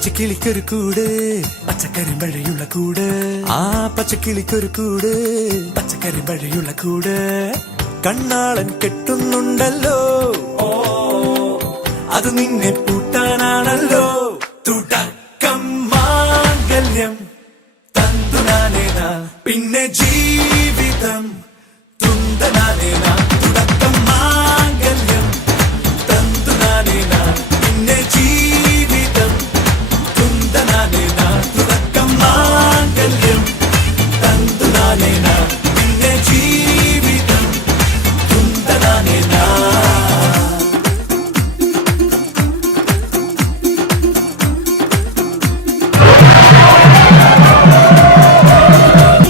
പച്ചക്കിളിക്കൊരു കൂട് പച്ചക്കരിമ്പഴയുള്ള കൂട് ആ പച്ചക്കിളിക്കൊരു കൂട് പച്ചക്കരിമ്പഴയുള്ള കൂട് കണ്ണാളൻ കെട്ടുന്നുണ്ടല്ലോ അത് നിന്നെ പൂട്ടാനാണല്ലോ തുടക്കം മാംഗല്യം തന്തുനാനേന പിന്നെ